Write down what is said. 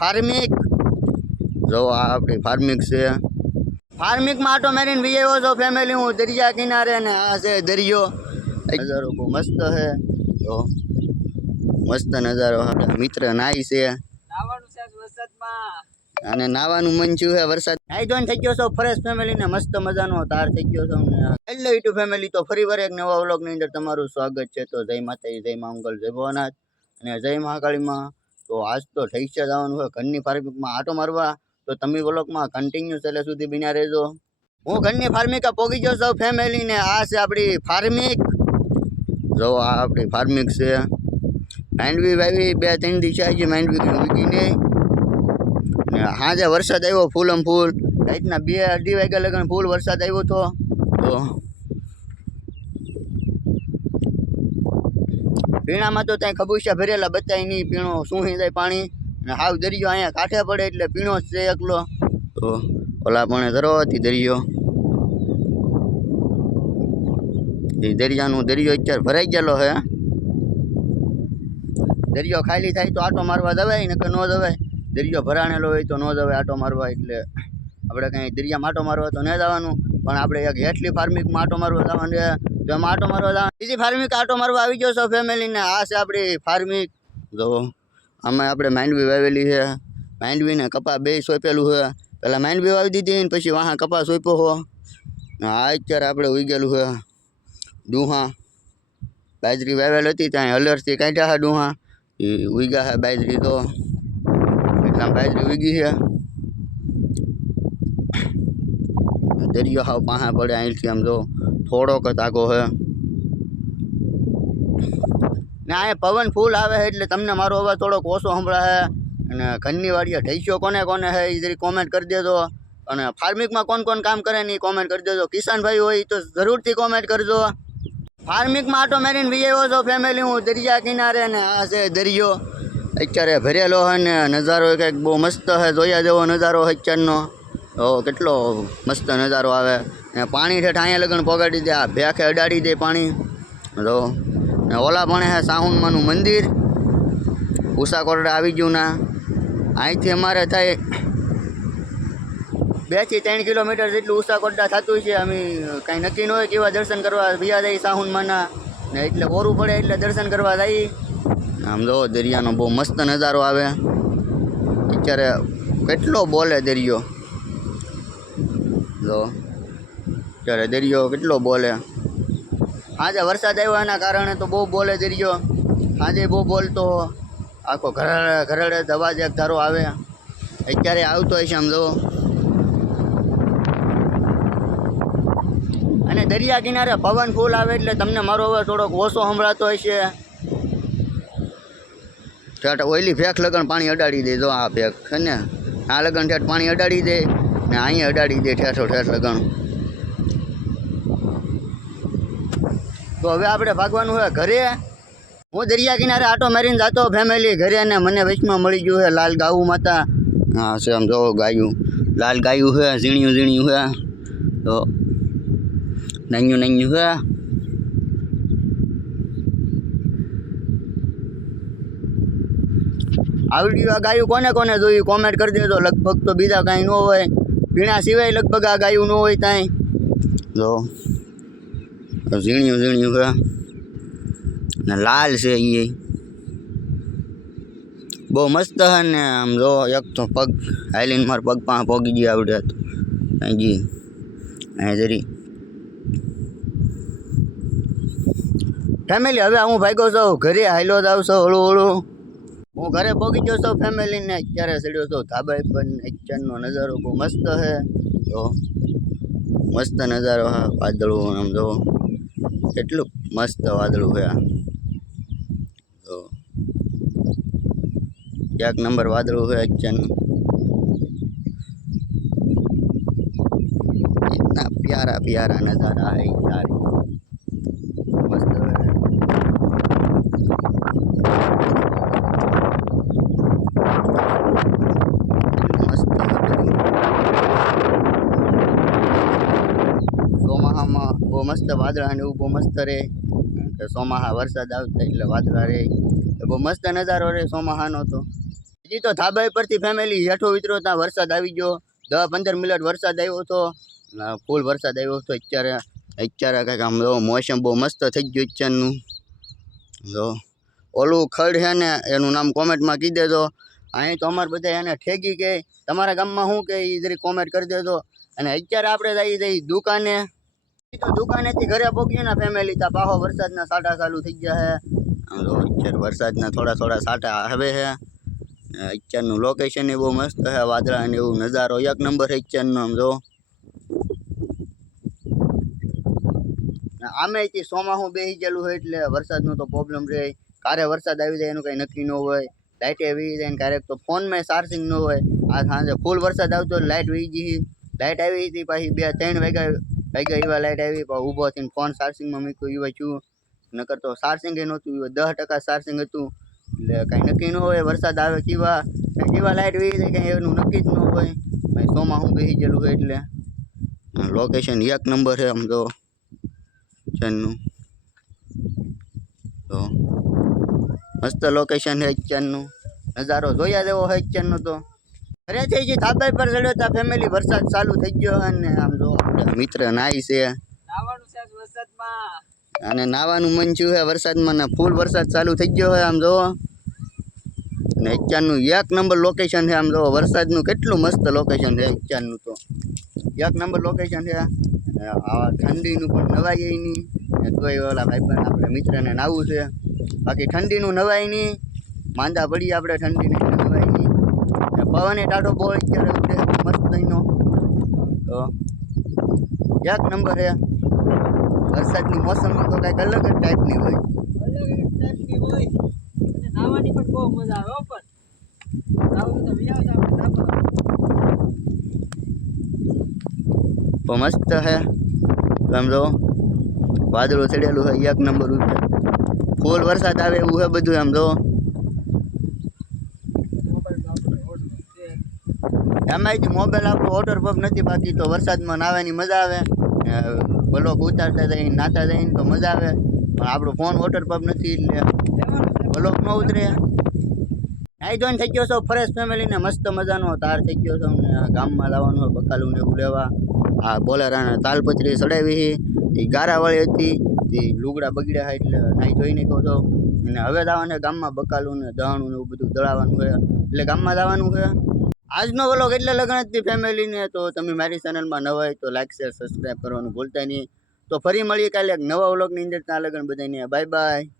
ફાર્મિક જો આ આપણી ફાર્મિક છે। ફાર્મિકમાં આટો મારીને વી આવ્યો છો ફેમિલી હું દરિયા કિનારે ને આ છે દરિયો નજારો બહુ મસ્ત છે। તો મસ્ત નજારો મિત્ર નાઈ છે અને નાવાનું મન થયું છે વરસાદ નાઈ ધોઈને થઈ ગયો છો ફ્રેશ ફેમિલી ને મસ્ત મજાનો તાર થઈ ગયો છો એટલે યુટ્યુબ ફેમિલી તો ફરી વાર એક નવા વ્લોગ ની અંદર તમારું સ્વાગત છે। તો જય માતાજી જય મંગલ જય ભોનાથ અને જય મહાકાળીમાં। તો આજ તો થઈ છે જવાનું હોય ઘરની ફાર્મિકમાં આટો મારવા। તો તમે વ્લોગમાં કન્ટિન્યુ છેલ્લે સુધી બન્યા રહેજો। હું ઘરની ફાર્મિકા પોગી ગયો છું ફેમિલી ને આ છે આપણી ફાર્મિક જો આ આપણી ફાર્મિક છે। માંડવી વાવી 2-3 દિવસ આવી માંડવી ઉગી નહીં ને હાજે વરસાદ આવ્યો ફૂલમ ફૂલ રાતના 2-2:30 વાગ્યા લગન ફૂલ વરસાદ આવ્યો તો પીણામાં તો ત્યાં ખબુશા ભરેલા બતાય નહીં પીણો સૂહી જાય પાણી ને હાવ દરિયો અહીંયા કાંઠે પડે એટલે પીણો જ છે એકલો। તો ઓલા પણ ધરોથી દરિયો એ દરિયાનું દરિયો અત્યારે ભરાઈ ગયેલો છે। દરિયો ખાલી થાય તો આટો મારવા જવાય ને કે ન જવાય। દરિયો ભરાણેલો હોય તો ન જવાય આટો મારવા એટલે આપણે કંઈ દરિયામાં આટો મારવા તો ન જવાનું પણ આપણે એક હેઠલી ફાર્મિકમાં આટો મારવા જવાનું છે। તો એમાં આટો મારવા જવાનું બીજી ફાર્મિક આટો મારવા આવી ગયો છો ફેમિલીને આ છે આપણી ફાર્મિક જો આમાં આપણે માંડવી વાવેલી છે। માંડવીને કપા બે સોંપેલું છે પહેલાં માંડવી વાવી દીધી ને પછી વાહ કપા સોંપ્યો હો આ અત્યારે આપણે ઉગેલું છે ડુહા બાજરી વાવેલ હતી ત્યાં હલરથી કાઢ્યા છે ડુહા એ ઉગ્યા છે બાજરી તો એટલા બાજરી ઉગી છે। દરિયો હાવ પાહા પડે અહીંથી આમ જો થોડોક જ આગો છે ને આ પવન ફૂલ આવે છે એટલે તમને મારો અવાજ થોડોક ઓછો સંભળાશે અને ઘરની વાડીએ ઢૈસ્યો કોને કોને છે એ જરી કોમેન્ટ કરી દેજો અને ફાર્મિકમાં કોણ કોણ કામ કરે ને એ કોમેન્ટ કરી દેજો। કિસાનભાઈ હોય તો જરૂરથી કોમેન્ટ કરજો। ફાર્મિકમાં આટો મારીને વી આવ્યો છો ફેમિલી હું દરિયા કિનારે ને આ છે દરિયો અત્યારે ભરેલો છે ને નજારો કંઈક બહુ મસ્ત છે જોયા જેવો નજારો અત્યારનો કેટલો મસ્ત નજારો આવે ને પાણી ઠેઠ અહીંયા લગન પોગાડી દે આ ભેખે અડાડી દે પાણી તો ને ઓલા પણ હે સાહુનમાનું મંદિર ઉષા કોરડા આવી ગયું ના અહીંથી અમારે થાય 2-3 કિલોમીટર જેટલું ઉષા કોરડા થતું છે। અમે કાંઈ નક્કી ન હોય કેવા દર્શન કરવા ભૈયા જાય સાહુનમાના ને એટલે ઓરું પડે એટલે દર્શન કરવા જઈએ। આમ જો દરિયાનો બહુ મસ્ત નજારો આવે અત્યારે કેટલો બોલે દરિયો જો અત્યારે દરિયો કેટલો બોલે આજે વરસાદ આવ્યો એના કારણે તો બહુ બોલે દરિયો આજે બહુ બોલતો આખો ઘરડે અવાજ એક ધારો આવે અત્યારે આવતો હશે આમ જો અને દરિયા કિનારે પવન ફૂલ આવે એટલે તમને મારો અવાજ થોડોક ઓછો સંભળાતો હશે। ઠેઠ ઓઈલી ફેક લગન પાણી અડાડી દે જો આ ફેક છે ને આ લગન ઠેઠ પાણી અડાડી દે ને અહીંયા અડાડી દે ઠેઠો ઠેઠ લગન। તો હવે આપણે ભાગવાનું છે ઘરે। હું દરિયા કિનારે આટો મારીને જતો ફેમિલી ઘરે ને મને વચમાં મળી ગયું છે લાલ ગાવું માતા હા છે આમ જો ગાયું લાલ ગાયું છે ઝીણ્યું ઝીણ્યું છે તો નાન્યું નાન્યું છે આવડી આ ગાયું કોને કોને જોયું કોમેન્ટ કરી દેજો। લગભગ તો બીજા કાંઈ ન હોય પીણા સિવાય લગભગ આ ગાયું ન હોય ત્યાં જો ઝીણ્યું ઝીણ્યું છે ને લાલ છે એ બહુ મસ્ત છે ને આમ જો એક તો પગ હાલીને મારા પગ પાસે પોગી ગયો આવડે તો જી અહીં જરી ફેમિલી હવે હું ભાગ્યો છું ઘરે હાલ્યો જાઉં છું હળું હળું હું ઘરે પહોંચી ગયો છું ફેમિલીને અત્યારે ચડ્યો છું ધાબા પર અત્યારનો નજારો બહુ મસ્ત છે તો મસ્ત નજારો હા વાદળું આમ જો કેટલું મસ્ત વાદળું છે તો એક નંબર વાદળું છે અત્યારનું इतना प्यारा प्यारा नज़ारा है यार मस्त ચોમાહામાં બહુ મસ્ત વાદળા ને એવું બહુ મસ્ત રહે કે ચોમાહા વરસાદ આવતા એટલે વાદળા રહે બહુ મસ્ત નજારો રહે ચોમાહાનો તો હજી તો ધાબા પરથી ફેમિલી હેઠો ઉતરો ત્યાં વરસાદ આવી ગયો 10-15 મિનિટ વરસાદ આવ્યો હતો ફૂલ વરસાદ આવ્યો હતો અત્યારે કંઈક આમ જો મોસમ બહુ મસ્ત થઈ ગયું અત્યારનું જો ઓલું ખડ છે ને એનું નામ કોમેન્ટમાં કહી દેજો અહીં તો અમારે બધા એને ઠેકી કે તમારા ગામમાં શું કે એ જરી કોમેન્ટ કરી દેજો અને અત્યારે આપણે જઈ દુકાને તો દુકાનેથી ઘરે પહોંચ્યું ને ફેમિલી ત્યાં પાછો વરસાદના સાટા ચાલુ થઈ ગયા છે આમ જો અત્યારે વરસાદના થોડા સાટા આવે છે અત્યારનું લોકેશન એ બહુ મસ્ત છે વાદળા ને એવું નજારો એક નંબર છે અત્યારનો આમ જો આમે ચોમાસું બેસી ગયેલું હોય એટલે વરસાદનો તો પ્રોબ્લેમ રહે ક્યારે વરસાદ આવી જાય એનું કંઈ નક્કી ન હોય લાઇટ આવી જાય ને ક્યારેક તો ફોનમાં ચાર્જિંગ ન હોય આ સાંજે ફૂલ વરસાદ આવતો લાઇટ વહી ગઈ લાઇટ આવી હતી પાછી 2-3 વાગ્યા એવા લાઇટ આવી ઊભો થઈને ફોન ચાર્જિંગમાં મૂક્યો એવા છું નકર તો ચાર્જિંગ નહોતું 10% ચાર્જિંગ હતું એટલે કાંઈ નક્કી ન હોય વરસાદ આવે કેવા લાઇટ વહી જાય કંઈ એનું નક્કી જ ન હોય ભાઈ ચોમાસું બેસી ગયેલું હોય એટલે લોકેશન એક નંબર છે આમ તો ચેનનું તો મસ્ત લોકેશન છે અત્યારનું નજારો જોયા જેવો હોય અત્યારનો તો અરે થઈ ગઈ ધાબા પર ચડ્યો ત્યાં ફેમિલી વરસાદ ચાલુ થઈ ગયો અને આમ જો મિત્ર નાઈ છે અને નાવાનું મન થયું છે વરસાદમાં ને ફૂલ વરસાદ ચાલુ થઈ ગયો હોય આમ જો અને અત્યારનું એક નંબર લોકેશન છે આમ જો વરસાદનું કેટલું મસ્ત લોકેશન છે અત્યારનું તો એક નંબર લોકેશન છે આ ઠંડીનું પણ નવાય નહીં તોય ઓલા ભાઈબંધ આપણે મિત્રને નાવું છે બાકી ઠંડીનું નવાય નહીં માંદા પડીએ આપણે ઠંડીને નવાય નહીં પવને ટાઢો બહુ અત્યારે ઉડે મસ્ત થઈને તો એક નંબર છે વરસાદની મોસમ તો કંઈક અલગ જ ટાઈપની હોય નાવાની પણ બહુ મજા આવે પણ નાવું તો તો મસ્ત છે સમજો વાદળું ચડેલું છે એક નંબર ઉપર ફૂલ વરસાદ આવે એવું છે બધું આમ જો એમાં મોબાઈલ આપણું વોટર પંપ નથી બાકી તો વરસાદમાં નાવાની મજા આવે બ્લોક ઉતારતા જઈને નાતા જઈને તો મજા આવે પણ આપણો ફોન વોટર પંપ નથી એટલે બ્લોક ન ઉતરે નાઈ ધોઈને થઈ ગયો છો ફ્રેશ ફેમિલીને મસ્ત મજાનો તાર થઈ ગયો છો અમને ગામમાં લાવવાનું હોય બકાલું ને એવું લેવા આ બોલેરાને તાલપત્રી ચડાવી એ ગારાવાળી હતી એ લુગડા બગડ્યા એટલે નાઈ ધોઈને કહો છો અને હવે જવાનું ગામમાં બકાલું ને દહણું ને એવું બધું દળાવવાનું હોય એટલે ગામમાં જવાનું છે આજનો વ્લોગ એટલે લગન હતી ફેમિલીને તો તમે મારી ચેનલમાં નવા હોય તો લાઈક શેર સબસ્ક્રાઈબ કરવાનું ભૂલતા નહીં તો ફરી મળીએ કાલે એક નવા વ્લોગની અંદર ત્યાં લગન બધાને બાય બાય